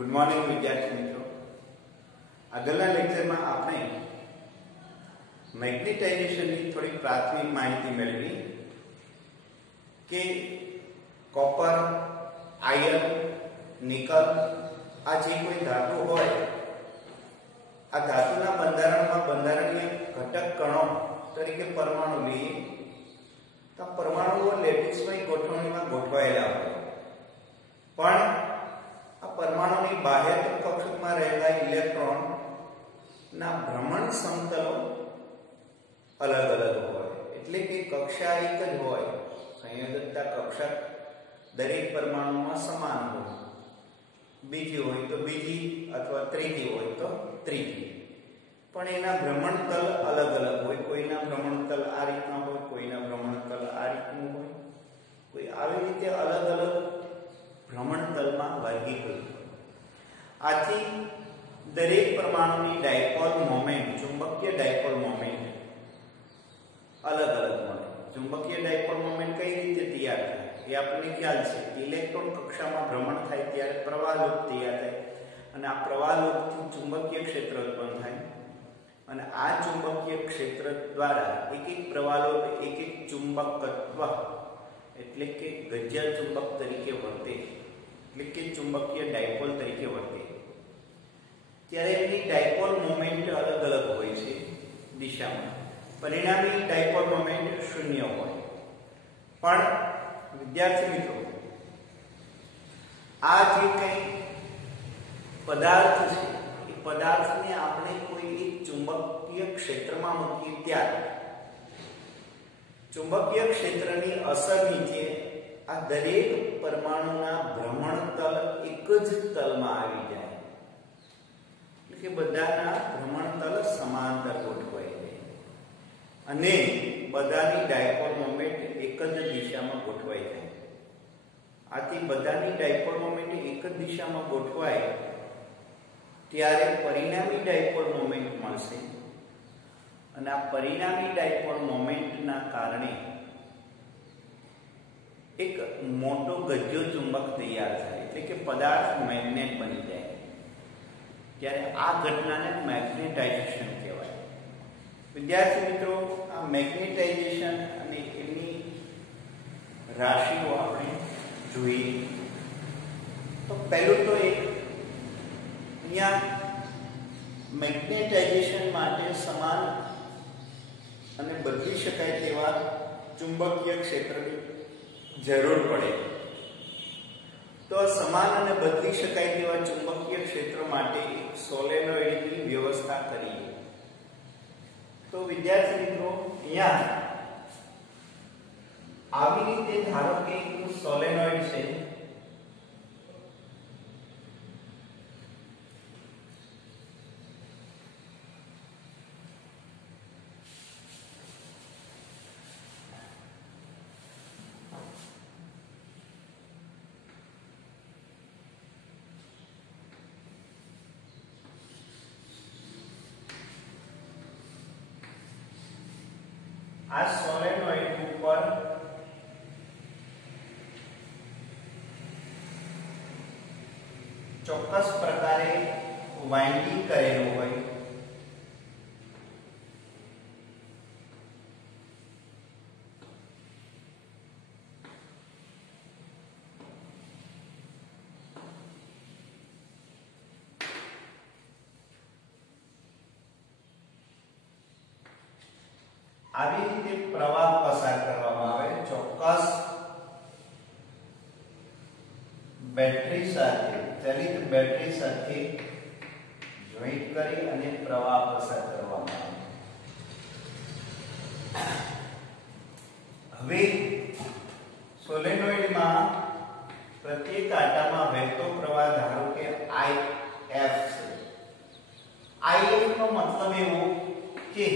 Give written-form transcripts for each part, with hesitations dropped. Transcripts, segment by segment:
Good morning विद्यार्थी मित्रों। આગળના લેક્ચરમાં આપણે મેગ્નેટાઇઝેશનની થોડી પ્રાથમિક માહિતી મેળવી કે કોપર, આયર્ન, નિકલ આ જે કોઈ ધાતુ હોય આ ધાતુના બંધારણમાં બંધારણીય ઘટક કણો તરીકે પરમાણુ લઈએ તો પરમાણુઓ લેટિસમય ગોઠવણીમાં ગોઠવાયેલા હોય પણ આ પરમાણુની બાહ્ય કક્ષકમાં રહેલા ઇલેક્ટ્રોન ના ભ્રમણ સમતલો અલગ અલગ હોય એટલે કે કક્ષા એક જ હોય, સંયોજકતા કક્ષક દરેક પરમાણુમાં સમાન હોય, બીજી હોય તો બીજી અથવા ત્રીજી હોય તો ત્રીજી, પણ એના ભ્રમણતલ અલગ અલગ હોય. કોઈના ભ્રમણતલ આ રીતના હોય, કોઈના ભ્રમણતલ આ રીતનું હોય, કોઈ આવી રીતે અલગ અલગ ભ્રમણતલમાં વર્ગીકૃત. આથી દરેક પરમાણુની ડાયપોલ મોમેન્ટ, ચુંબકીય ડાયપોલ મોમેન્ટ અલગ અલગ મળે. ચુંબકીય ડાયપોલ મોમેન્ટ કઈ રીતે તૈયાર થાય એ આપણને ખ્યાલ છે. ઇલેક્ટ્રોન કક્ષામાં ભ્રમણ થાય ત્યારે પ્રવાહલોપ તૈયાર થાય અને આ પ્રવાહલોપથી ચુંબકીય ક્ષેત્ર ઉત્પન્ન થાય અને આ ચુંબકીય ક્ષેત્ર દ્વારા એક એક પ્રવાહલોપ એક એક ચુંબકત્વ એટલે કે ગજ્જર ચુંબક તરીકે વર્તે, એટલે કે ચુંબકીય ડાયપોલ તરીકે વર્તે. ત્યારે એની ડાયપોલ મોમેન્ટ અલગ અલગ હોય છે દિશામાં. પરિણામી ડાયપોલ મોમેન્ટ શૂન્ય હોય. પણ વિદ્યાર્થી મિત્રો, આ જે કંઈ પદાર્થ છે એ પદાર્થને આપણે કોઈ એક ચુંબકીય ક્ષેત્રમાં મૂકીએ ત્યારે ચુંબકીય ક્ષેત્રની અસર નીચે આ દરેક પરમાણુના ભ્રમણતલ એક જ તલમાં આવી જાય, એટલે કે બધાના ભ્રમણતલ સમાંતર ગોઠવાઈ જાય અને બધાની ડાયપોલ મોમેન્ટ એક જ દિશામાં ગોઠવાઈ જાય. આથી બધાની ડાયપોલ મોમેન્ટ એક જ દિશામાં ગોઠવાય ત્યારે પરિણામી ડાયપોલ મોમેન્ટ મળશે અને આ પરિણામી ડાયપોલ મોમેન્ટના કારણે એક મોટો ગજ્જો ચુંબક તૈયાર થાય, એટલે કે પદાર્થ મેગ્નેટ બની જાય. ત્યારે આ ઘટનાને મેગ્નેટાઇઝેશન કહેવાય. વિદ્યાર્થી મિત્રો, આ મેગ્નેટાઇઝેશન અને એની રાશિઓ આપણે જોઈએ તો પહેલું તો એક અહીંયા મેગ્નેટાઇઝેશન માટે સમાન અને બદલી શકાય તેવા ચુંબકીય ક્ષેત્રની જરૂર પડે. તો સમાન અને બદલી શકાય તેવા ચુંબકીય ક્ષેત્ર માટે એક સોલેનોઇડની વ્યવસ્થા કરીએ. તો વિદ્યાર્થી મિત્રો, અહીંયા આવી રીતે ધારો કે એક સોલેનોઇડ છે. આ સોલેનોઇડ ઉપર ચોક્કસ પ્રકારે વાઇન્ડિંગ કરેલું હોય. આવી રીતે પ્રવાહ પસાર કરવામાં આવે ચોક્કસ બેટરી સાથે, ચલિત બેટરી સાથે જોઈન્ટ કરી અને પ્રવાહ પસાર કરવામાં આવે. હવે સોલેનોઇડમાં પ્રત્યેક કાંટામાં વહેતો પ્રવાહ ધારો કે IF છે. IF નો મતલબ એવો કે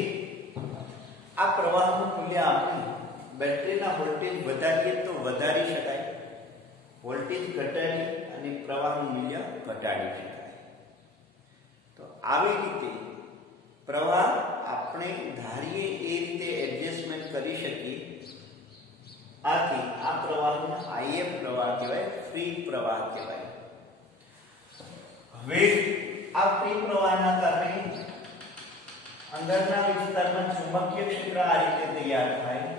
આ પ્રવાહનું મૂલ્ય આપણે બેટરીના વોલ્ટેજ વધારીએ તો વધારી શકાય, વોલ્ટેજ ઘટાડી અને પ્રવાહનું મૂલ્ય ઘટાડી શકાય. તો આવી રીતે પ્રવાહ આપણે ધારીએ એ રીતે એડજસ્ટમેન્ટ કરી શકીએ. આથી આ પ્રવાહને IF પ્રવાહ કહેવાય, ફ્રી પ્રવાહ કહેવાય. વેગ આ ફ્રી પ્રવાહના કારણે અંદરના વિસ્તારમાં ચુંબકીય ક્ષેત્ર આ રીતે તૈયાર થાય.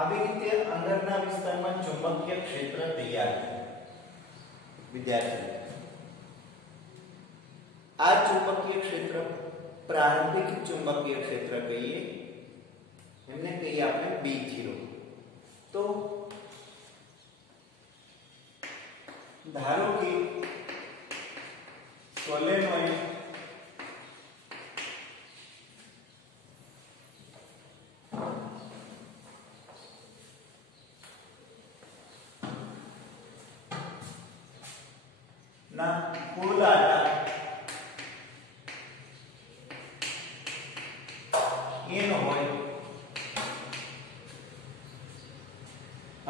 આવી રીતે અંદરના વિસ્તારમાં ચુંબકીય ક્ષેત્ર તૈયાર થાય. વિદ્યાર્થી, આ ચુંબકીય ક્ષેત્ર પ્રારંભિક ચુંબકીય ક્ષેત્ર કહીએ, એમને કહીએ આપણે B0. તો ધારો કે સોલેનોઇડ ના કુલ આટા n હોય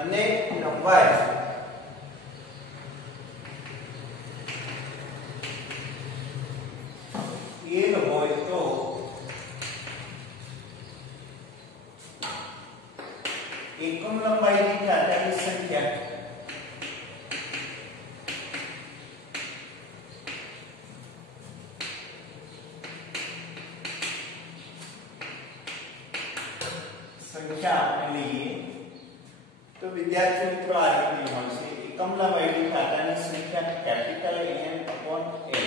અને લંબાઈ n હોય તો એકમ લંબાઈની આટાની સંખ્યા આપણે લઈએ તો વિદ્યાર્થી મિત્રો આ રીતે મળશે. એકમ લંબાઈની કાંટાની સંખ્યા કેપિટલ N/L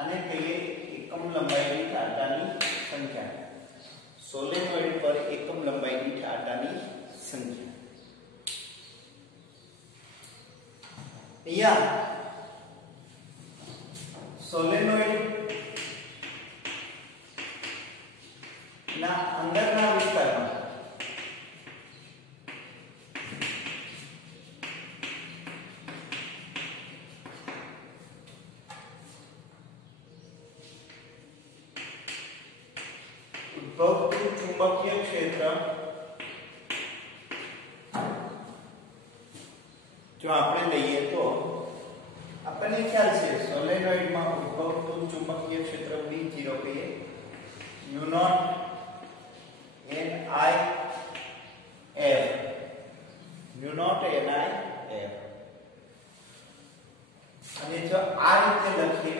અને કહીએ એકમ લંબાઈની કાંટાની સંખ્યા. સોલેનોઇડ પર એકમ લંબાઈની કાંટાની સંખ્યા. અહીંયા સોલેનોઇડ ના અંદરના વિસ્તારમાં ઉદ્ભવતું ચુંબકીય ક્ષેત્ર જો આપણે લઈએ તો આપણને ખ્યાલ છે સોલેનોઇડમાં ઉદ્ભવતું ચુંબકીય ક્ષેત્ર B0 કહીએ U0 NIF U0 NIF. અને જો આ રીતે લખીએ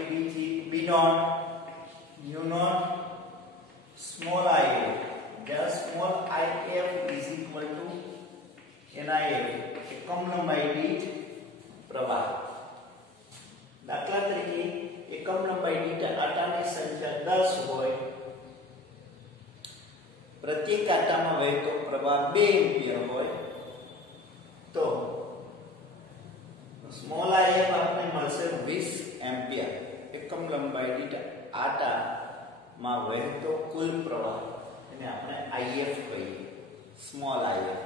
B0 U0 small if, where small if is equal to NIF, એકમ લંબાઈ દીઠ પ્રવાહ. દાખલા તરીકે એકમ લંબાઈ દીઠ આટાની સંખ્યા 10 હોય, પ્રત્યેક આટામાં વહેતો પ્રવાહ 2 એમ્પિયર હોય, તો સ્મોલ if આપણે મળશે 20 એમ્પિયર. એકમ લંબાઈ દીઠ આટામાં વહેતો કુલ પ્રવાહ એને આપણે if કહીએ, સ્મોલ if.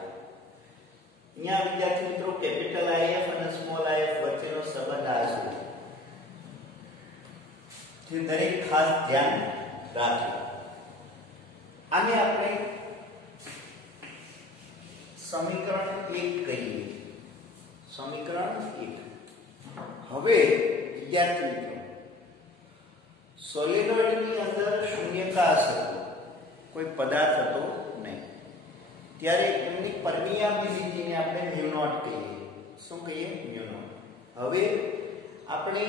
અહીંયા વિદ્યાર્થી મિત્રો કેપિટલ if અને સ્મોલ if વચ્ચેનો સંબંધ આ છે, જે દરેક ખાસ ધ્યાન રાખો. આને આપણે સમીકરણ 1 કહીએ. સમીકરણ 1. હવે વિદ્યાર્થી મિત્રો સોલેનોઇડની અંદર શૂન્યાકાશ હતો, કોઈ પદાર્થ હતો નહીં, ત્યારે એમની પરમિયાબિલિટીને આપણે μ0 કહીએ. શું કહીએ? μ0. હવે આપણે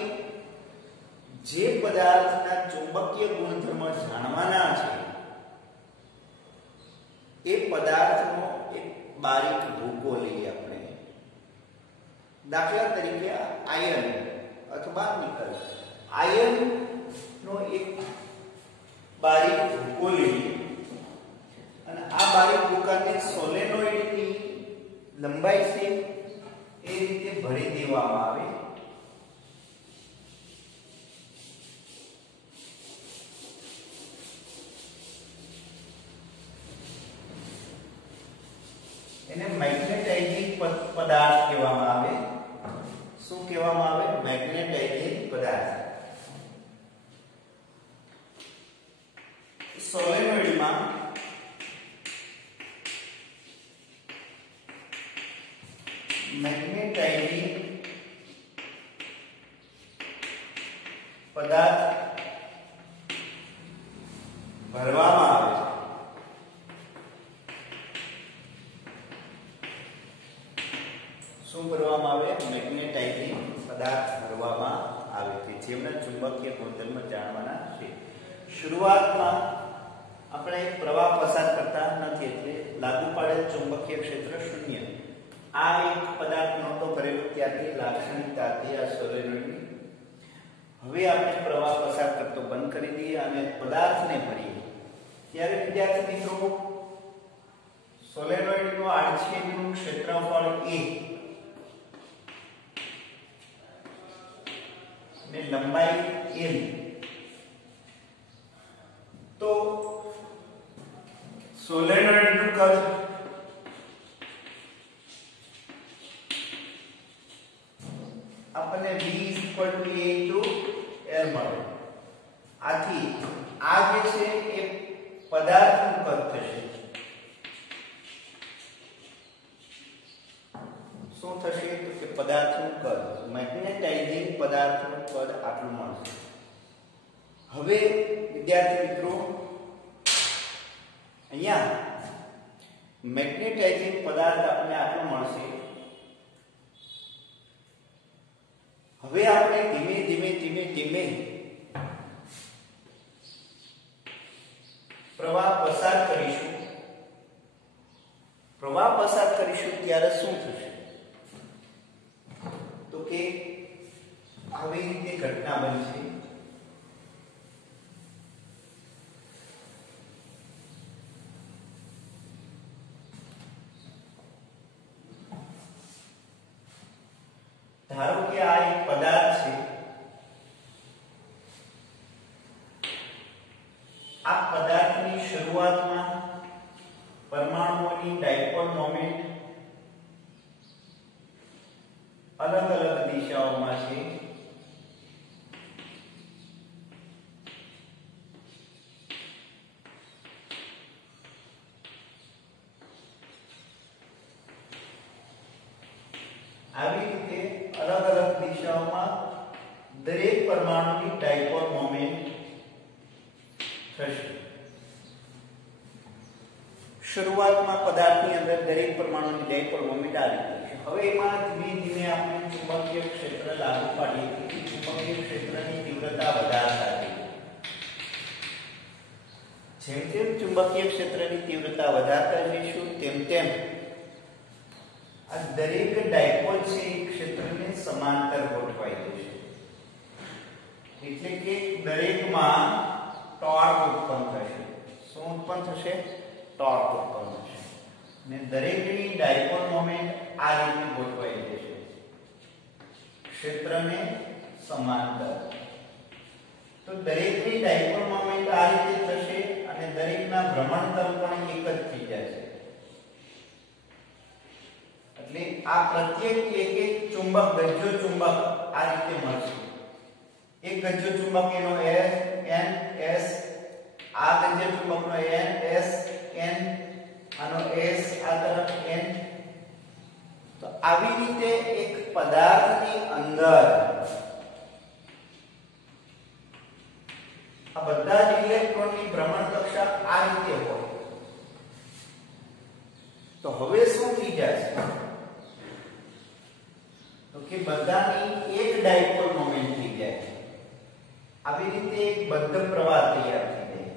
જે પદાર્થના ચુંબકીય ગુણધર્મો જાણવાના છે એ પદાર્થનો એક બારીક ભૂકો લઈએ આપણે. દાખલા તરીકે આયર્ન અથવા નિકલ. આયર્ન નો એક બારીક ભૂકો લઈએ અને આ બારીક ભૂકાને સોલેનોઇડની લંબાઈ છે એ રીતે ભરી દેવામાં આવે. એને મેગ્નેટાઇઝિંગ પદાર્થ કહેવામાં આવે. શું કહેવામાં આવે? મેગ્નેટાઇઝિંગ પદાર્થ. સોલેનોઇડમાં મેગ્નેટાઇઝિંગ પદાર્થ પદાર્થ ભરવામાં આવે છે, જેમના ચુંબકીય ગુણધર્મ જાણવાના છે. શરૂઆતમાં આપણે પ્રવાહ પસાર કરતા નથી, એટલે લાગુ પાડેલ ચુંબકીય ક્ષેત્ર શૂન્ય. આ એક પદાર્થ નહોતો ભરેલો ત્યારથી લાક્ષણિકતા હતી આ સોલેનોઇડની. હવે આપણે પ્રવાહ પસાર કરતો બંધ કરી દઈએ અને પદાર્થને ભરીએ, ત્યારે વિદ્યાર્થી મિત્રો સોલેનોઇડનું આડછેદનું ક્ષેત્રફળ A ને લંબાઈ L. તો સોલેનોઇડનું કદ આપણને V A L મળે. આથી આ જે છે એ પદાર્થનું કદ થશે. શું થશે તો કે પદાર્થનું કદ, મેગ્નેટાઇઝિંગ પદાર્થનું કદ આટલું મળશે. હવે વિદ્યાર્થી મિત્રો અહીંયા મેગ્નેટાઇઝિંગ પદાર્થ આપણને આટલું મળશે. હવે આપણે ધીમે ધીમે ધીમે ધીમે પ્રવાહ પસાર કરીશું. પ્રવાહ પસાર કરીશું ત્યારે શું થશે તો કે આવી રીતે ઘટના બનશે. ધારો કે આ એક પદાર્થ છે. આ પદાર્થની શરૂઆતમાં પરમાણુઓની ડાયપોલ મોમેન્ટ અલગ અલગ દિશાઓમાં છે. આવી રીતે અલગ અલગ દિશાઓમાં દરેક પરમાણુની ડાયપોલ મોમેન્ટ થશે. શરૂઆતમાં પદાર્થની અંદર દરેક પરમાણુની ડાયપોલ મોમેન્ટ આ રીતે છે. હવે એમાં ધીમે ધીમે આપણે ચુંબકીય ક્ષેત્ર લાગુ પાડીએ તો ચુંબકીય ક્ષેત્રની તીવ્રતા વધારતા જઈએ. જેમ જેમ ચુંબકીય ક્ષેત્રની તીવ્રતા વધારતા જઈશું તેમ તેમ આ દરેક ડાયપોલ છે એ ક્ષેત્રને સમાંતર ગોઠવાઈ જશે. એટલે કે દરેકમાં ટોર્ક ઉત્પન્ન થશે. શું ઉત્પન્ન થશે? ટોર્ક ઉત્પન્ન થશે. અને દરેકની ડાયપોલ મોમેન્ટ આ રીતે ગોઠવાઈ જશે, ક્ષેત્રને સમાંતર. તો દરેકની ડાયપોલ મોમેન્ટ આ રીતે થશે અને દરેકના ભ્રમણતલ પણ એક જ થઈ જશે. એટલે આ પ્રત્યેક એક એક ચુંબક ગજ્જો ચુંબક આ રીતે મળશે. એક ગજ્જો ચુંબક એનો N S, આ ગજ્જો ચુંબકનો N S N, આનો S આ તરફ N. તો આવી રીતે એક પદાર્થની અંદર આ બધા જ ઇલેક્ટ્રોનની ભ્રમણ કક્ષા આ રીતે હોય. તો હવે શું થઈ જશે તો કે બધાની એક ડાયપોલ મોમેન્ટ થઈ જાય. આવી રીતે એક બદ્ધ પ્રવાહ તૈયાર થઈ જાય.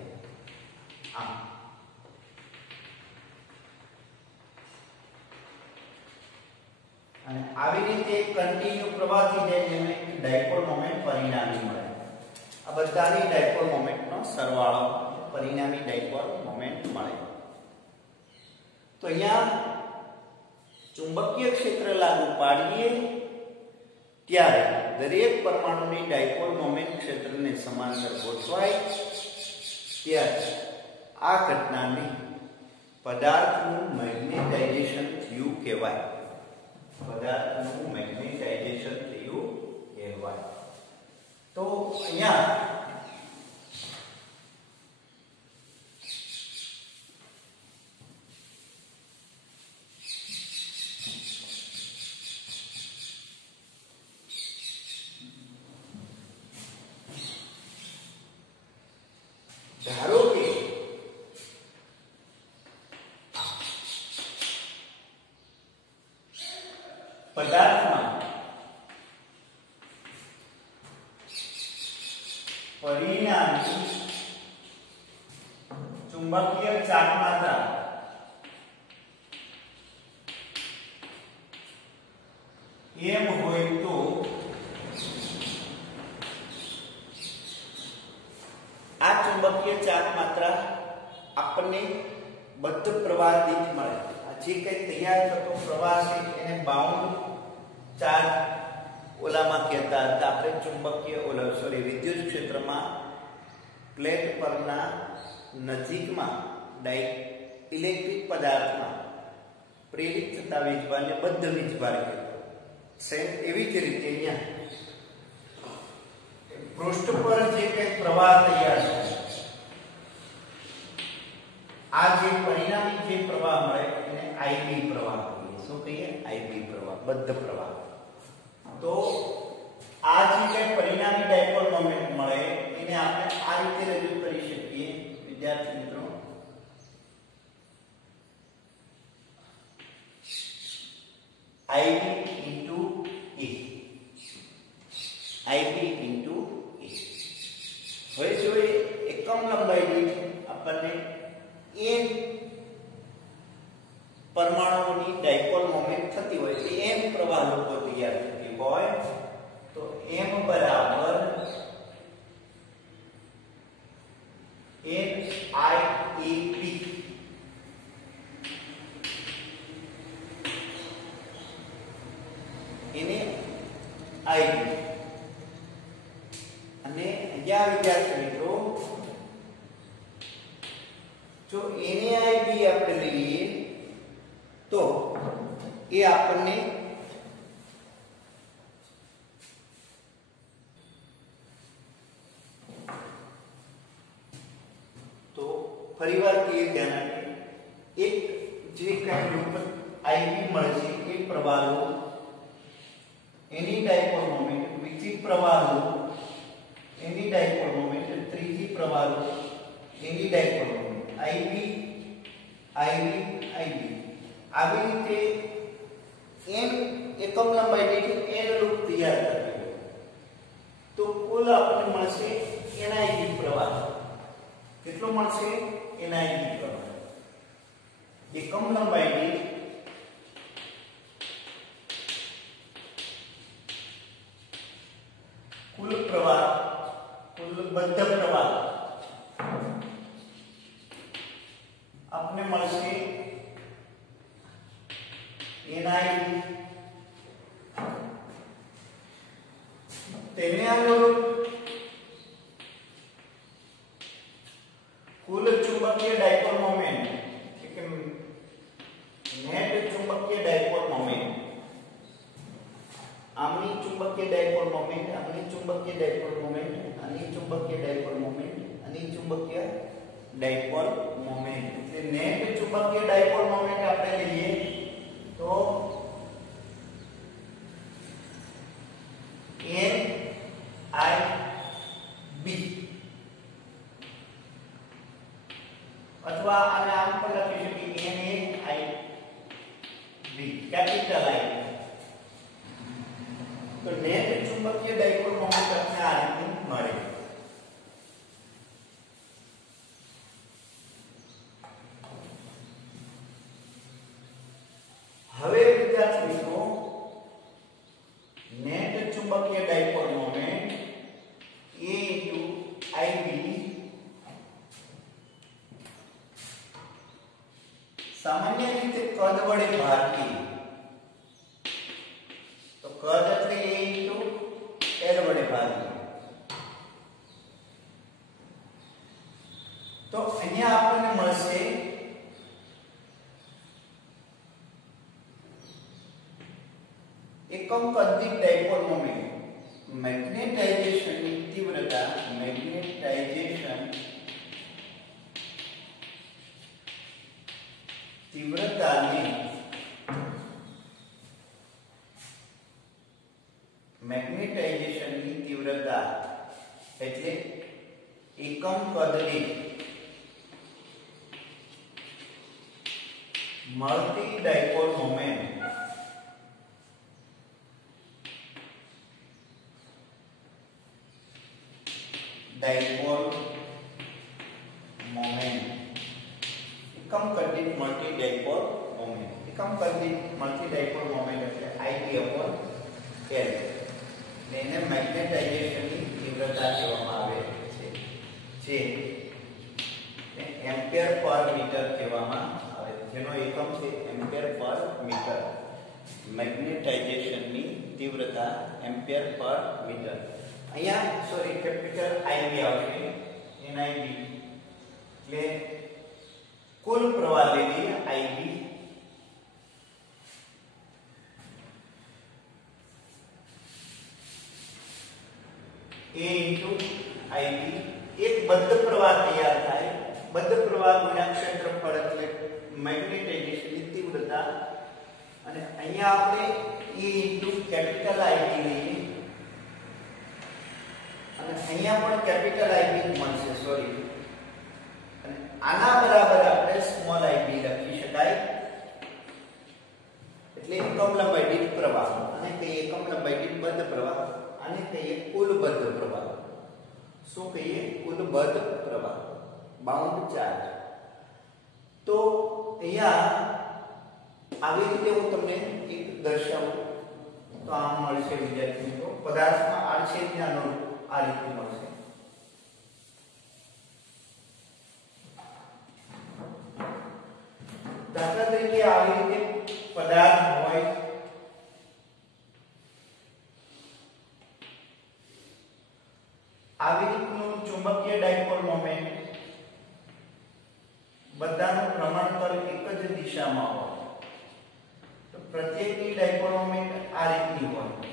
અને આવી રીતે એક કન્ટિન્યુ પ્રવાહ થઈ જાય જેને ડાયપોલ મોમેન્ટ પરિણામી મળે. આ બધાની ડાયપોલ મોમેન્ટનો સરવાળો પરિણામી ડાયપોલ મોમેન્ટ મળે. તો અહીંયા ચુંબકીય ક્ષેત્ર લાગુ પાડીએ ત્યારે દરેક પરમાણુની ડાયપોલ મોમેન્ટ ક્ષેત્રને સમાંતર ગોઠવાય ત્યારે આ ઘટનાને પદાર્થનું મેગ્નેટાઇઝેશન થયું કહેવાય. પદાર્થનું મેગ્નેટાઇઝેશન થયું કહેવાય. તો અહીંયા ધારો કે પદાર્થમાં પરિણામી ચુંબકીય ચાર્જ માત્રા એમ હોય તો આ ચુંબકીય ચાર્જ માત્રા આપણને બદ્ધ પ્રવાહ દીઠ મળે. આ જે કંઈ તૈયાર થતો પ્રવાહ છે એને બાઉન્ડ ચાર્જ ઓલામાં કહેતા હતા આપણે ચુંબકીય વિદ્યુત ક્ષેત્રમાં પ્લેટ પરના નજીકમાં ઇલેક્ટ્રિક પદાર્થમાં પ્રેરિત થતા વીજભારને બદ્ધ વીજભાર કહેવાય. સેમ એવી જ રીતે અહીંયા પૃષ્ઠ પર જે કંઈ પ્રવાહ તૈયાર છે આ જે પરિણામી જે પ્રવાહ મળે એને આઈબી પ્રવાહ કહીએ. શું કહીએ? આઈબી પ્રવાહ, બદ્ધ પ્રવાહ. તો આ જે કંઈ પરિણામી ડાયપોલ મોમેન્ટ મળે એને આપણે આ રીતે રજૂ કરી શકીએ વિદ્યાર્થી મિત્રો. IB into E. IB into E. હવે જો એકમ લંબાઈ દીઠ આપણને n પરમાણુઓની ડાયપોલ મોમેન્ટ થતી હોય તો m પ્રવાહ લોકો તૈયાર થતી હોય તો m બરાબર NIEB. એને IB અને અહીંયા વિદ્યાર્થી મિત્રો જો NIB આપણે લઈએ તો એ આપણને તો ફરીવાર કે ધ્યાન આપીએ એક જે કાંઈ રૂપ IB મળશે એ પ્રવાહો એની ડાયપોલ મોમેન્ટ બીજી પ્રવાહો એની ડાયપોલ મોમેન્ટ ત્રીજી પ્રવાહો એની ડાયપોલ મોમેન્ટ IB આવી રીતે n એકમ લંબાઈ દીઠ n લૂપ તૈયાર કરવી તો કુલ આપણને મળશે NIB પ્રવાહ. કેટલો મળશે? NIB પ્રવાહ એકમ લંબાઈ દીઠ કુલ પ્રવાહ, કુલ બદ્ધ પ્રવાહ આપને મળશે NIB. તેને અનુરૂપ કુલ ચુંબકીય ડાયપોલ મોમેન્ટ કે નેટ ચુંબકીય ડાયપોલ મોમેન્ટ આમની ચુંબકીય ડાયપોલ મોમેન્ટ, આમની ચુંબકીય ડાયપોલ મોમેન્ટ, આની ચુંબકીય ડાયપોલ મોમેન્ટ, આની ચુંબકીય ડાયપોલ મોમેન્ટ. એટલે નેટ ચુંબકીય ડાયપોલ મોમેન્ટ આપણે લઈએ તો NIB અથવા આને આમ પણ લખી શકીએ NAIB કેપિટલ I. તો નેટ ચુંબકીય ડાયપોલ મોમેન્ટ આપણે આ રીતે મળે. હવે વિદ્યાર્થી મિત્રો નેટ ચુંબકીય ડાયપોલ મોમેન્ટ A/IB સામાન્ય રીતે કદ વડે ભાગીએ તો કદ એટલે A/L વડે ભાગીએ તો અહીંયા આપણને મળશે એકમ કદ દીઠ ડાયપોલ મોમેન્ટ મેગ્નેટાઇઝેશનની તીવ્રતા મેગ્નેટાઇઝેશનની તીવ્રતા એટલે એકમ કદ દીઠ મળતી ડાયપોલ મોમેન્ટ ડાયપોલ મોમેન્ટ એકમ દીઠ મળતી ડાયપોલ મોમેન્ટ એકમ દીઠ મળતી ડાયપોલ મોમેન્ટ એટલે Ib/L એને મેગ્નેટાઇઝેશનની તીવ્રતા કહેવામાં આવે છે જે એમ્પિયર પર મીટર કહેવામાં આવે છે જેનો એકમ છે એમ્પિયર પર મીટર મેગ્નેટાઇઝેશનની તીવ્રતા એમ્પિયર પર મીટર અહીંયા સોરી કેપિટલ Ib આવશે NIB એટલે કુલ પ્રવાહ લઈએ Ib A into Ib એક બદ્ધ પ્રવાહ તૈયાર થાય બદ્ધ પ્રવાહ ગુણ્યા ક્ષેત્રફળ એટલે મેગ્નેટાઇઝેશનની તીવ્રતા અને અહીંયા આપણે E into કેપિટલ Ib લઈએ અને અહીંયા પણ કેપિટલ Ib મળશે સોરી અને આના બરાબર આપણે સ્મોલ ib લખી શકાય એટલે એકમ લંબાઈ દીઠ પ્રવાહ અને કહીએ એકમ લંબાઈ દીઠ બદ્ધ પ્રવાહ અને કહીએ કુલ બદ્ધ પ્રવાહ શું કહીએ કુલ બદ્ધ પ્રવાહ બાઉન્ડ ચાર્જ તો અહીંયા આવી રીતે હું તમને એક દર્શાવું તો આમ મળશે વિદ્યાર્થી મિત્રો પદાર્થમાં આડછેદને અનુરૂપ આ રીતે મળશે દાખલા તરીકે આવી રીતે પદાર્થ હોય આવી રીતનું ચુંબકીય ડાયપોલ મોમેન્ટ બધાનું પ્રમાણસર એક જ દિશામાં હોય તો પ્રત્યેકની ડાયપોલ મોમેન્ટ આ રીતની હોય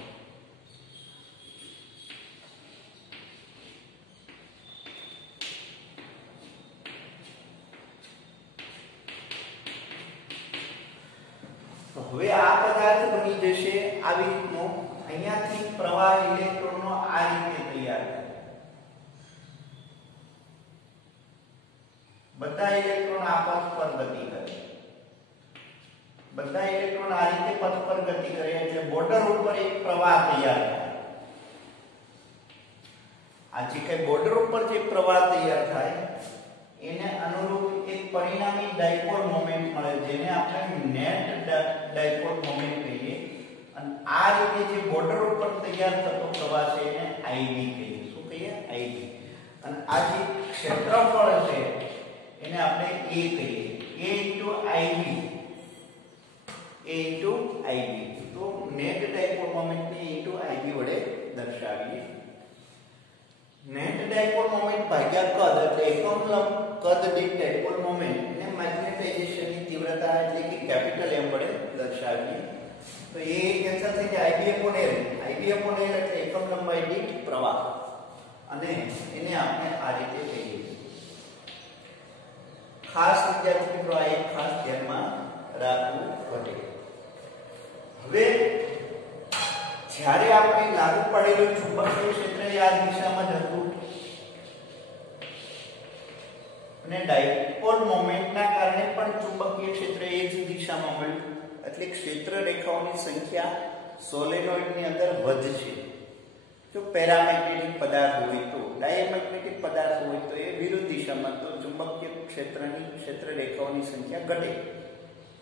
હવે આ પદાર્થ બની જશે આવી રીતનો અહીંયાથી પ્રવાહ ઇલેક્ટ્રોનનો આ રીતે તૈયાર થાય બધા ઇલેક્ટ્રોન આ પથ પર ગતિ કરે બધા ઇલેક્ટ્રોન આ રીતે પથ પર ગતિ કરે એટલે બોર્ડર ઉપર એક પ્રવાહ તૈયાર થાય આ જે કઈ બોર્ડર ઉપર જે પ્રવાહ તૈયાર થાય એને અનુરૂપ એક પરિણામી ડાયપોલ મોમેન્ટ મળે જેને આપણે નેટ ડાયપોલ મોમેન્ટ કહીએ અને આ રીતે જે બોર્ડર ઉપર તૈયાર થતો પ્રવાહ છે એને Ib કહીએ શું કહીએ Ib અને આ જે ક્ષેત્રફળ છે એને આપણે A કહીએ A into Ib તો નેટ ડાયપોલ મોમેન્ટ ને A into Ib વડે દર્શાવીએ નેટ ડાયપોલ મોમેન્ટ ભાગ્યા કદ એટલે એકમ કદ દીઠ ડાયપોલ મોમેન્ટ ને મેગ્નેટાઇઝેશનની તીવ્રતા એટલે કે કેપિટલ M વડે દર્શાવીએ તો એ કેન્સલ થઈ જાય Ib/L એટલે એકમ લંબાઈ દીઠ પ્રવાહ અને એને આપણે આ રીતે કહીએ ખાસ વિદ્યાર્થી મિત્રો આ એક ખાસ ધ્યાનમાં રાખવું ઘટે હવે જ્યારે આપણે લાગુ પડેલું ચુંબકીય ક્ષેત્ર આ દિશામાં જ હતું અને ડાયપોલ મોમેન્ટના કારણે પણ ચુંબકીય ક્ષેત્ર એ જ દિશામાં મળ્યું એટલે ક્ષેત્ર રેખાઓની સંખ્યા સોલેનોઇડની અંદર વધશે જો પેરામેગ્નેટિક પદાર્થ હોય તો ડાયામેગ્નેટિક પદાર્થ હોય તો એ વિરુદ્ધ દિશામાં તો ચુંબકીય ક્ષેત્ર રેખાઓની સંખ્યા ઘટે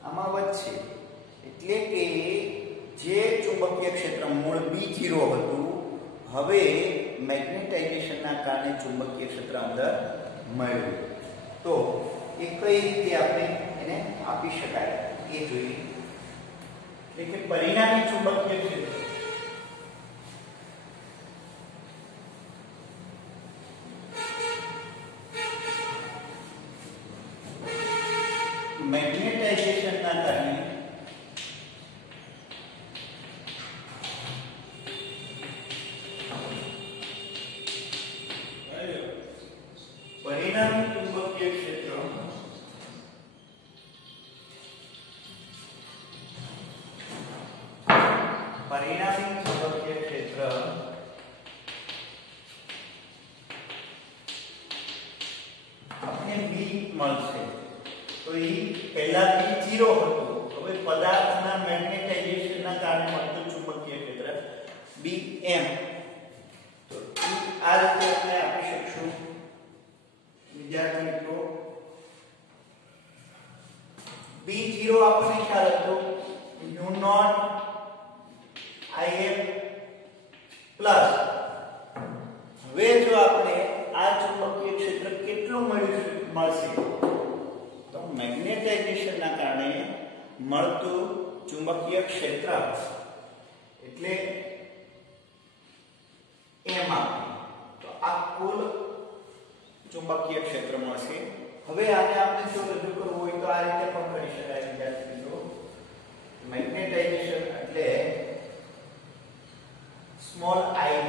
આમાં વધશે એટલે કે જે ચુંબકીય ક્ષેત્ર મૂળ B0 હતું હવે મેગ્નેટાઇઝેશનના કારણે ચુંબકીય ક્ષેત્ર અંદર મળ્યું તો એ કઈ રીતે આપણે એને આપી શકાય એ જોઈએ એટલે કે પરિણામી ચુંબકીય ક્ષેત્ર મેગ્નેટાઇઝેશનના કારણે પરિણામી ચુંબકીય ક્ષેત્ર આપણે B મળશે તો એ પહેલા B0 હતું હવે પદાર્થના મેગ્નેટાઇઝેશનના કારણે મળતું ચુંબકીય ક્ષેત્ર Bm તો આ રીતે આપણે આપી શકશું આપણને ખ્યાલ હતો મ્યુ નોટ If પ્લસ હવે જો આપણે આ ચુંબકીય ક્ષેત્ર કેટલું મળશે તો મેગ્નેટાઇઝેશન ના કારણે મળતું ચુંબકીય ક્ષેત્ર એટલે m તો આ કુલ ચુંબકીય ક્ષેત્ર મળશે. હવે આને આપણે જો રજૂ કરવું હોય તો આ રીતે પણ કરી શકાય વિદ્યાર્થી મિત્રો. મેગ્નેટાઇઝેશન એટલે સ્મોલ iv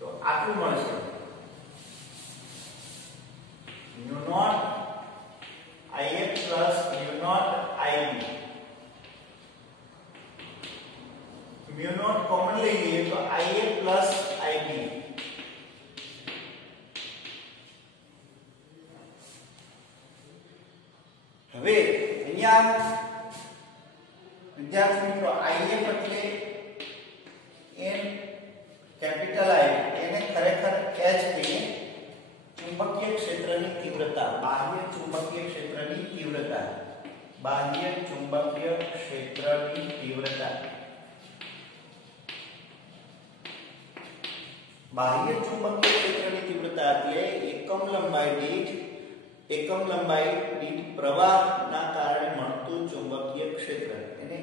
તો આટલું મળશે mu naught If plus mu naught iv. Mu naught common લઈ લઈએ તો If પ્લસ iv. હવે અહીંયા વિદ્યાર્થી મિત્રો If એટલે n કેપિટલ I એને ખરેખર h કહીએ. ચુંબકીય ક્ષેત્રની તીવ્રતા, બાહ્ય ચુંબકીય ક્ષેત્રની તીવ્રતા, બાહ્ય ચુંબકીય ક્ષેત્રની તીવ્રતા, બાહ્ય ચુંબકીય ક્ષેત્રની તીવ્રતા એટલે એકમ લંબાઈ દીઠ પ્રવાહના કારણે મળતું ચુંબકીય ક્ષેત્ર એને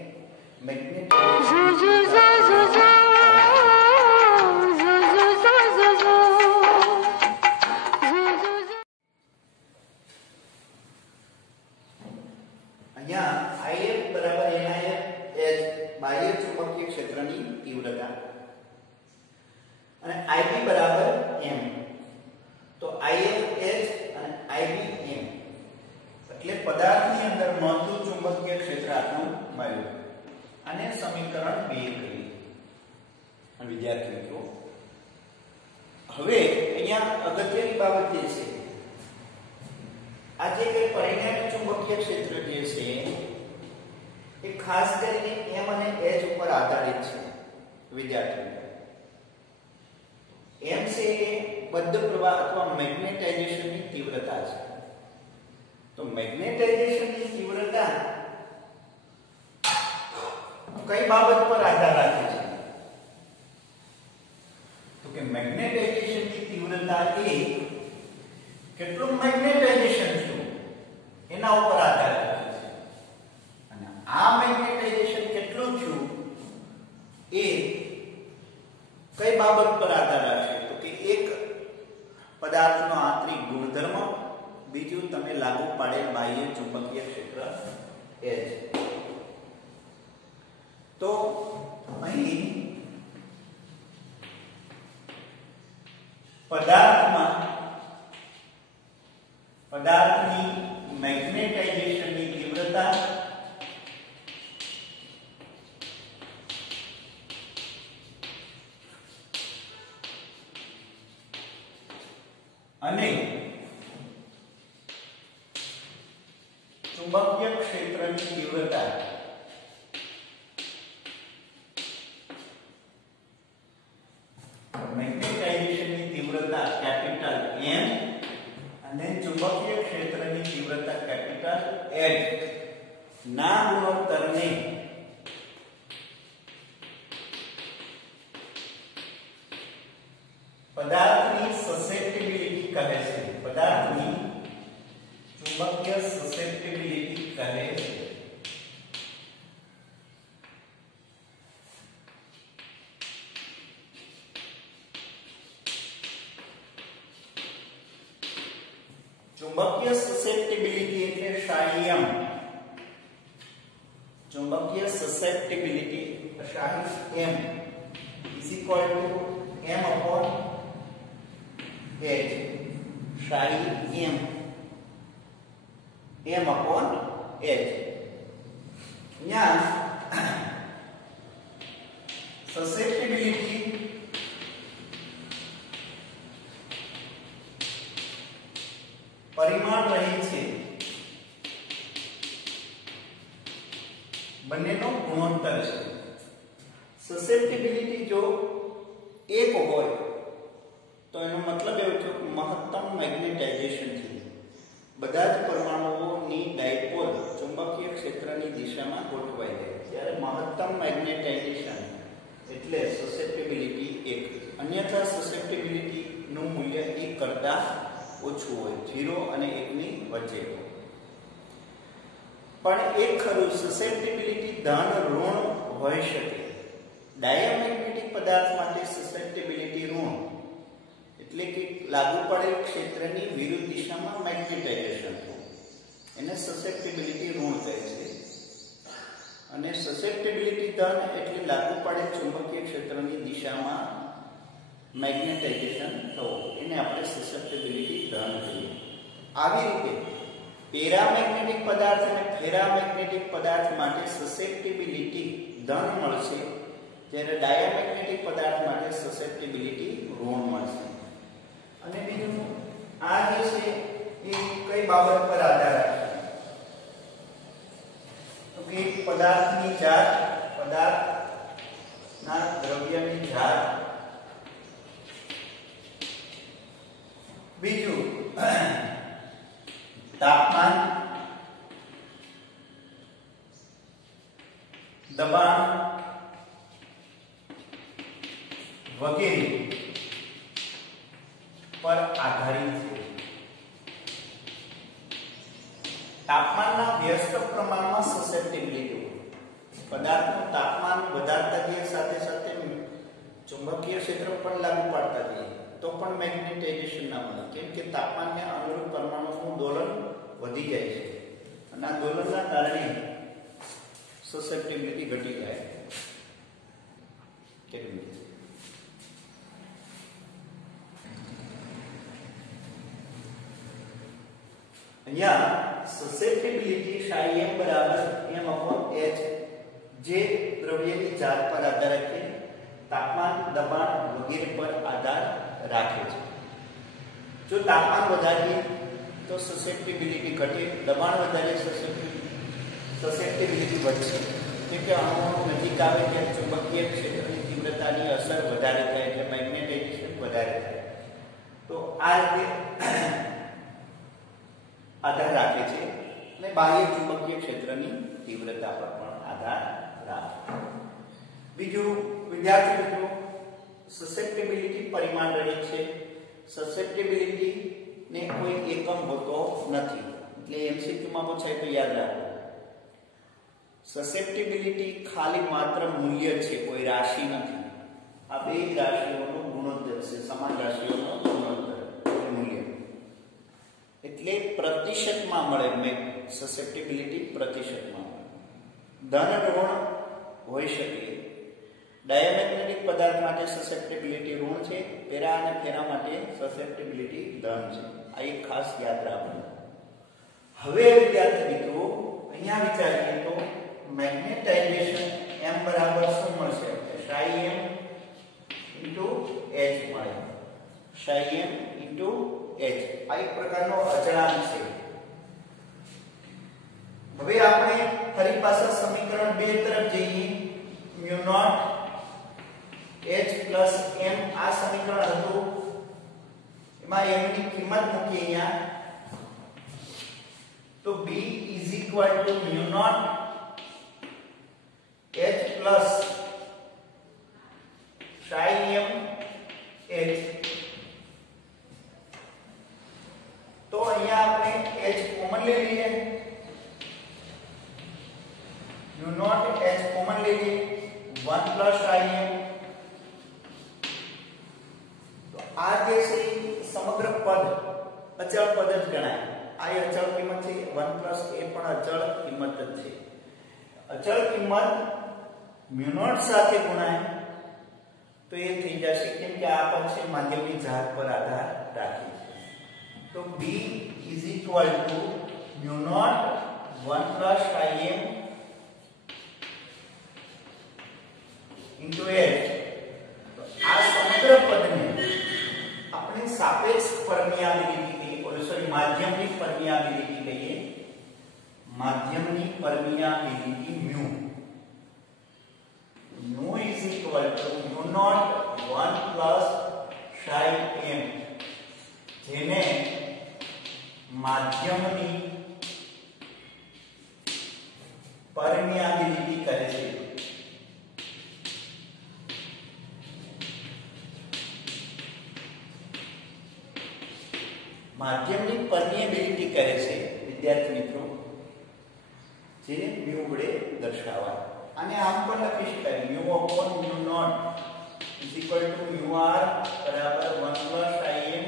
અહીંયા If બરાબર NIF H બાહ્ય ચુંબકીય ક્ષેત્રની તીવ્રતા અને Ib બરાબર m તો If H અને Ib m એટલે પદાર્થની અંદર મળતું ચુંબકીય ક્ષેત્ર આટલું મળ્યું. આને સમીકરણ 2 કહીએ. વિદ્યાર્થી મિત્રો હવે અહીંયા અગત્યની બાબત એ છે આ જે કે પરિણામી ચુંબકીય ક્ષેત્ર જે છે એ ખાસ કરીને m અને h ઉપર આધારિત છે. વિદ્યાર્થી m છે એ બદ્ધ પ્રવાહ અથવા મેગ્નેટાઇઝેશનની તીવ્રતા છે. તો મેગ્નેટાઇઝેશનની તીવ્રતા કઈ બાબત પર આધાર રાખે છે તો કે મેગ્નેટાઇઝેશનની તીવ્રતા એ કેટલું મેગ્નેટાઇઝેશન છે એના ઉપર આધાર રાખે છે. અને આ મેગ્નેટાઇઝેશન કેટલું થયું એ કઈ બાબત પર આધાર રાખે તો કે એક પદાર્થનો આંતરિક ગુણધર્મ, બીજું તમે લાગુ પાડેલ બાહ્ય ચુંબકીય ક્ષેત્ર H. તો અહીં પદાર્થની મેગ્નેટાઇઝેશનની તીવ્રતા અને ચુંબકીય ક્ષેત્રની તીવ્રતા મેગ્નેટાઇઝેશનની તીવ્રતા કેપિટલ M અને ચુંબકીય ક્ષેત્રની તીવ્રતા કેપિટલ H ના ગુણોત્તરને પદાર્થની સસેપ્ટિબિલિટી કહે છે. પદાર્થની ચુંબકીય સસેપ્ટિબિલિટી કહે છે. ચુંબકીય સસેપ્ટિબિલિટી એટલે શાહી m. ચુંબકીય સસેપ્ટિબિલિટી શાહી m is equal to m upon h. શાહી m upon h. यहाँ સસેપ્ટિબિલિટી પરિમાણ રહી છે બંનેનો ગુણોત્તર છે. સસેપ્ટિબિલિટી જો 1 હોય તો એનો મતલબ એવો થયો કે મહત્તમ મેગ્નેટાઇઝેશન છે. બધા જ પરમાણુઓની ડાયપોલ ચુંબકીય ક્ષેત્રની દિશામાં ગોઠવાઈ જાય. ત્યારે મહત્તમ મેગ્નેટાઇઝેશન એટલે સસેપ્ટિબિલિટી 1. અન્યથા સસેપ્ટિબિલિટી નું મૂલ્ય 1 કરતા ઓછું હોય, 0 અને 1 ની વચ્ચે. પણ એક ખરું, સસેપ્ટિબિલિટી ધન ઋણ હોઈ શકે. ડાયામેગ્નેટિક પદાર્થ માટે સસેપ્ટિબિલિટી ઋણ એટલે કે લાગુ પડેલ ક્ષેત્રની વિરુદ્ધ દિશામાં મેગ્નેટાઇઝેશન, એને સસેપ્ટિબિલિટી ઋણ કહે છે. અને સસેપ્ટિબિલિટી ધન એટલે લાગુ પડેલ ચુંબકીય ક્ષેત્રની દિશામાં મેગ્નેટાઇઝેશન થવું, એને આપણે સસેપ્ટિબિલિટી ધન કહીએ. આવી રીતે પેરામેગ્નેટિક પદાર્થ અને ફેરામેગ્નેટિક પદાર્થ માટે સસેપ્ટિબિલિટી ધન મળશે, જ્યારે ડાયામેગ્નેટિક પદાર્થ માટે સસેપ્ટિબિલિટી ઋણ મળશે. અને બીજું આ જે છે એ કઈ બાબત પર આધાર રાખે તો કે પદાર્થની જાત, પદાર્થના દ્રવ્યની જાત, બીજું તાપમાન, દબાણ વગેરે પર આધારિત છે. તાપમાનના વ્યસ્ત પ્રમાણમાં સસેપ્ટિબિલિટી, પદાર્થનું તાપમાન વધારતા જઈએ સાથે સાથે ચુંબકીય ક્ષેત્ર પર લાગુ પાડતા જઈએ તો પણ મેગ્નેટાઇઝેશન ના મળે, કેમ કે તાપમાનને અનુરૂપ પરમાણુઓનું દોલન વધી જાય છે અને આ દોલનના કારણે સસેપ્ટિબિલિટી ઘટી જાય. કેટલી અહીંયા સસેપ્ટિબિલિટી m બરાબર m/h જે દ્રવ્યની જાત પર આધાર રાખે, તાપમાન, દબાણ વગેરે પર આધાર રાખે છે. જો તાપમાન વધારીએ તો સસેપ્ટિબિલિટી ઘટે, દબાણ વધારીએ સસેપ્ટિબિલિટી વધશે. કેમ કે અણુઓ નજીક આવે ત્યારે ચુંબકીય ક્ષેત્રની તીવ્રતાની અસર વધારે થાય એટલે મેગ્નેટાઇઝેશન વધારે થાય. તો આ રીતે આધાર રાખે છે અને બાહ્ય ચુંબકીય ક્ષેત્રની તીવ્રતા પર પણ આધાર રાખે. બીજું વિદ્યાર્થી મિત્રો, સસેપ્ટિબિલિટી પરિમાણ રહિત છે. સસેપ્ટિબિલિટી ને કોઈ એકમ હોતો નથી, એટલે એમસીક્યુ માં પૂછાય તો યાદ રાખો. સસેપ્ટિબિલિટી ખાલી માત્ર મૂલ્ય છે, કોઈ રાશિ નથી. આ બે રાશિઓનો ગુણોત્તર છે, સમાન રાશિઓનો ગુણોત્તર મૂલ્ય. એટલે પ્રતિશતમાં મળે, સસેપ્ટિબિલિટી પ્રતિશતમાં મળે. ધન ઋણ હોઈ શકે. ડાયામેગ્નેટિક પદાર્થ માટે સસેપ્ટિબિલિટી ઋણ છે, પેરા અને ફેરા માટે સસેપ્ટિબિલિટી ધન છે. આ એક ખાસ યાદ રાખવું. હવે વિદ્યાર્થી મિત્રો અહીંયા વિચારીએ તો મેગ્નેટાઇઝેશન m બરાબર શું મળશે? psi m * h મળે. psi m * h આ એક પ્રકારનો અચળાંક છે. હવે આપણે ફરી પાછા સમીકરણ 2 તરફ જઈએ. μ0 h + m આ સમીકરણ હતું, એમાં m ની કિંમત મૂકી અહીંયા તો b = μ0 h plus psi m h. તો અહીંયા આપણે h કોમન લઈ લઈએ, μ0 h કોમન લઈ લઈએ, 1 plus psi m. તો આ જે છે સમગ્ર પદ અચળ પદ જ ગણાય. આ અચળ કિંમત છે, 1 plus a પણ અચળ કિંમત જ છે. અચળ કિંમત μ0 સાથે ગુણાય તો એ થઈ જશે, કેમ કે આ પદ છે માધ્યમની જાત પર આધાર રાખે છે. તો b = μ0 1 plus psi m into h. તો આ સમગ્ર પદને આપણે સાપેક્ષ પરમિયાબિલિટી કહીએ, માધ્યમની પરમિયાબિલિટી કહીએ. માધ્યમની પરમિયાબિલિટી μ = μ0 1 plus psi m માધ્યમની પરમિએબિલિટી કહે છે વિદ્યાર્થી મિત્રો, જેને મ્યુ વડે દર્શાવાય. આને આમ પણ લખી શકાય mu upon mu nought is equal to mu R બરાબર 1 પ્લસ im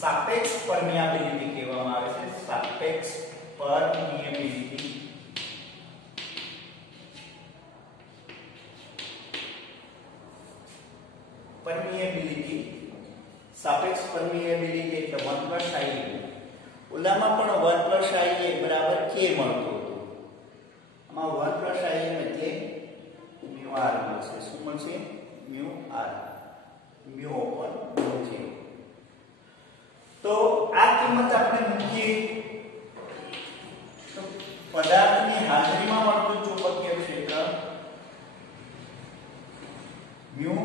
સાપેક્ષ પરમિએબિલિટી કહેવામાં આવે છે. સાપેક્ષ પરમિએબિલિટી સાપેક્ષ પરમિએબિલિટી એટલે 1 પ્લસ im. ઓલામાં પણ 1 પ્લસ ia બરાબર k મળતું હતું. આમાં 1 પ્લસ im એટલે મ્યુ r મળશે. શું મળશે? Mu r, mu open mu 0. તો આ કિંમત આપણે મૂકીએ તો પદાર્થની હાજરીમાં મળતું ચુંબકીય ક્ષેત્ર મ્યુ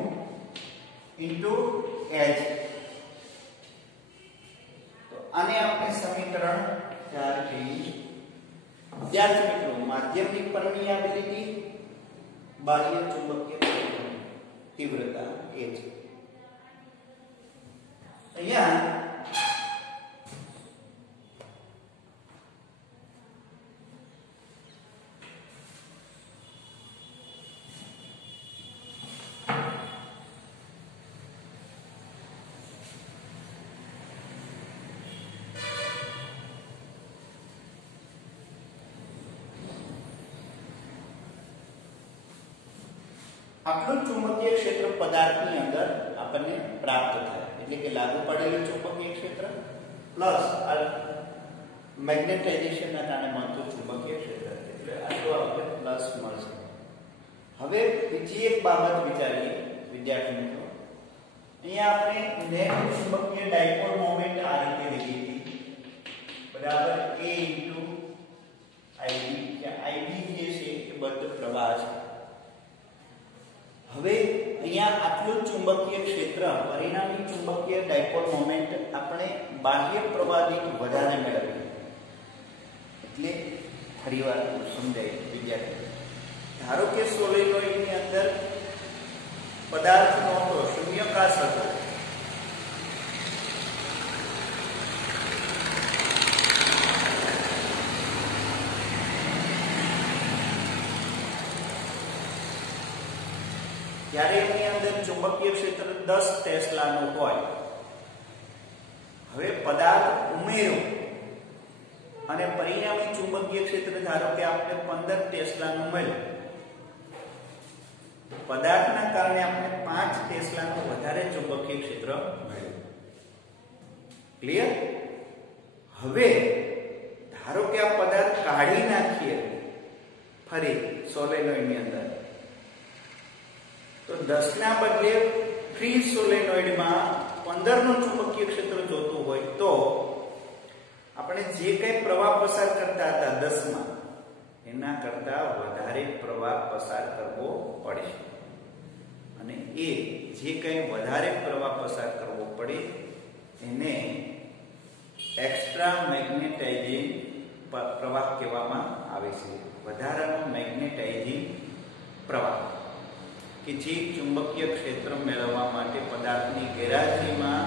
ઇન્ટુ h. તો આને આપણે સમીકરણ 4 કહીએ. વિદ્યાર્થી મિત્રો, માધ્યમની પરમિએબિલિટી, બાહ્ય ચુંબકીય ક્ષેત્રની તીવ્રતા એ છે. અહીંયા આટલું ચુંબકીય ક્ષેત્ર પદાર્થની અંદર આપણને પ્રાપ્ત થાય, એટલે કે લાગુ પડેલું ચુંબકીય ક્ષેત્ર પ્લસ મેગ્નેટાઇઝેશનના કારણે મળતું ચુંબકીય ક્ષેત્ર, એટલે આટલું આપણે પ્લસ મળશે. હવે બીજી એક બાબત વિચારીએ વિદ્યાર્થી મિત્રો. અહીંયા આપણે નેટ ચુંબકીય ડાયપોલ મોમેન્ટ આ રીતે લીધી હતી બરાબર a * ib, કે ib જે છે એ બદ્ધ પ્રવાહ છે. હવે અહીંયા આટલું ચુંબકીય ક્ષેત્ર, પરિણામી ચુંબકીય ડાયપોલ મોમેન્ટ આપણે બાહ્ય પ્રવાહથી વધારે મેળવીએ. એટલે ફરીવાર સમજાય વિદ્યાર્થી. ધારો કે સોલેનોઇડની અંદર પદાર્થ નહોતો, શૂન્યાવકાશ હતો. ત્યારે એની અંદર ચુંબકીય ક્ષેત્ર 10 ટેસ્લાનું હોય. હવે પદાર્થ ઉમેરો અને પરિણામી ચુંબકીય ક્ષેત્ર ધારો કે આપણે 15 ટેસ્લાનું મળ્યું. પદાર્થના કારણે આપણે 5 ટેસ્લાનું વધારે ચુંબકીય ક્ષેત્ર મળ્યું. ક્લિયર? હવે ધારો કે આ પદાર્થ કાઢી નાખીએ ફરી સોલેનોઇડની અંદર, તો 10 ના બદલે ફ્રી સોલેનોઇડમાં 15 નું ચુંબકીય ક્ષેત્ર જોતું હોય તો આપણે જે કંઈ પ્રવાહ પસાર કરતા હતા 10 માં એના કરતા વધારે પ્રવાહ પસાર કરવો પડશે. અને એ જે કંઈ વધારે પ્રવાહ પસાર કરવો પડે એને એક્સ્ટ્રા મેગ્નેટાઇઝિંગ પ્રવાહ કહેવામાં આવે છે. વધારાનો મેગ્નેટાઇઝિંગ પ્રવાહ કે જે ચુંબકીય ક્ષેત્ર મેળવવા માટે પદાર્થની ગેરહાજરીમાં,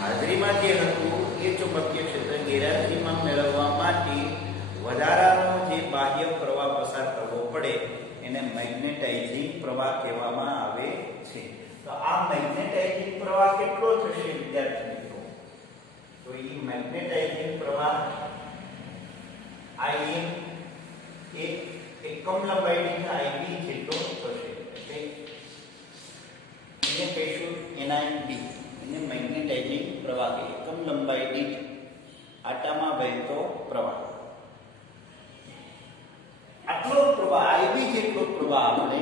હાજરીમાં જે હતું એ ચુંબકીય ક્ષેત્ર ગેરહાજરીમાં મેળવવા માટે વધારાનો જે બાહ્ય પ્રવાહ પસાર કરવો પડે એને મેગ્નેટાઇઝિંગ પ્રવાહ કહેવામાં આવે છે. તો આ મેગ્નેટાઇઝિંગ પ્રવાહ કેટલો થશે વિદ્યાર્થી મિત્રો? તો એ મેગ્નેટાઇઝિંગ પ્રવાહ Im એ એકમ લંબાઈ દીઠ Ib જેટલો થશે. એને કહીશું NIB, એને મેગ્નેટાઇઝિંગ પ્રવાહ કે એકમ લંબાઈ દીઠ આટામાં વહેતો પ્રવાહ. આટલો પ્રવાહ Ib જેટલો પ્રવાહ આપણે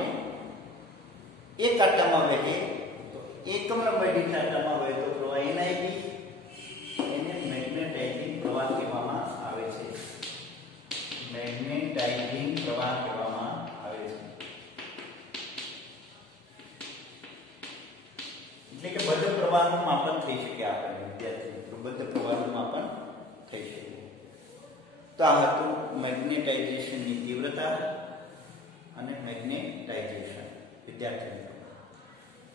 એક આટામાં વહે તો એકમ લંબાઈ દીઠ આટામાં વહેતો પ્રવાહ NIB, એને મેગ્નેટાઇઝિંગ પ્રવાહ કહેવામાં આવે છે. મેગ્નેટાઇઝિંગ પ્રવાહ કહેવામાં આવે છે. એટલે કે બદ્ધ પ્રવાહનું માપન થઈ શકે આપણે વિદ્યાર્થી મિત્રો, બદ્ધ પ્રવાહનું માપન થઈ શકે. તો આ હતું મેગ્નેટાઇઝેશનની તીવ્રતા અને મેગ્નેટાઇઝેશન વિદ્યાર્થી મિત્રો.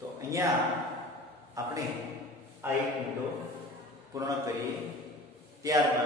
તો અહીંયા આપણે આ એક મુદ્દો પૂર્ણ કરીએ. ત્યારબાદ